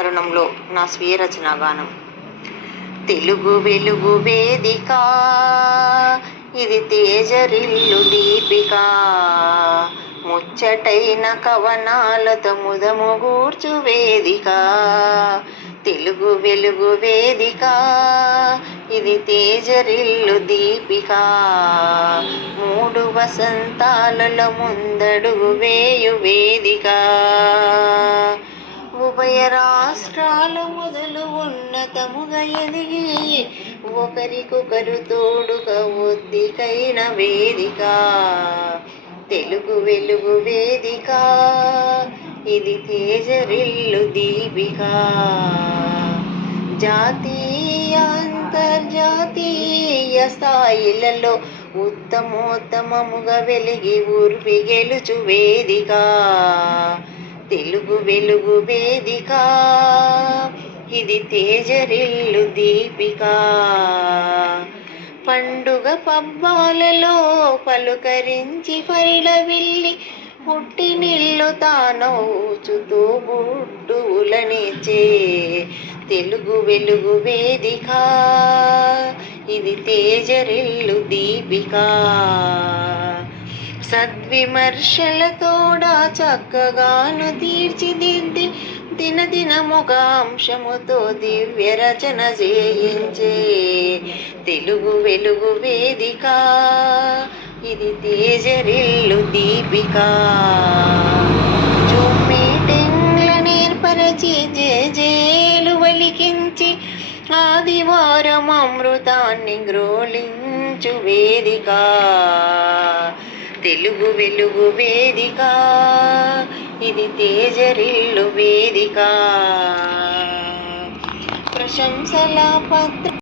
తరుణంలో నా స్వీయ రచనా గానం. తెలుగు వెలుగు వేదిక, ఇది తేజరిల్లు దీపిక, ముచ్చటైన కవనాలతో ముదము గూర్చు వేదిక. తెలుగు వెలుగు వేదిక, ఇది తేజరిల్లు దీపిక, మూడు వసంతాలలో ముందడుగు వేయు వేదిక. ఉభయ రాష్ట్రాల మొదలు ఉన్నతముగా ఎదిగి ఒకరికొకరు తోడుగా ఒద్దికైన వేదిక. తెలుగు వెలుగు వేదిక, ఇది తేజరిల్లు దీపిక, జాతీయ అంతర్జాతీయ స్థాయిలలో ఉత్తమోత్తమముగా వెలిగి ఊర్వి గెలుచు వేదిక. తెలుగు వెలుగు వేదిక, ఇది తేజరిల్లు దీపిక, పండుగ పబ్బాలలో పలుకరించి పరిడవిల్లి పుట్టినిల్లు తానవుచుతూ బుట్టువులనిచ్చే. తెలుగు వెలుగు వేదిక, ఇది తేజరిల్లు దీపిక, సద్విమర్శలతోడా చక్కగాను తీర్చిదిద్ది దినదినముగ అంశముతో దివ్య రచన చేయించే. తెలుగు వెలుగు వేదిక, ఇది తేజరిల్లు దీపిక, జూమ్ మీటింగ్లను ఏర్పరచి జేజేలు వలికించి ఆదివారం అమృతాన్ని గ్రోలించు వేదిక. తెలుగు వెలుగు వేదిక, ఇది తేజరిల్లు వేదిక, ప్రశంసల పత్ర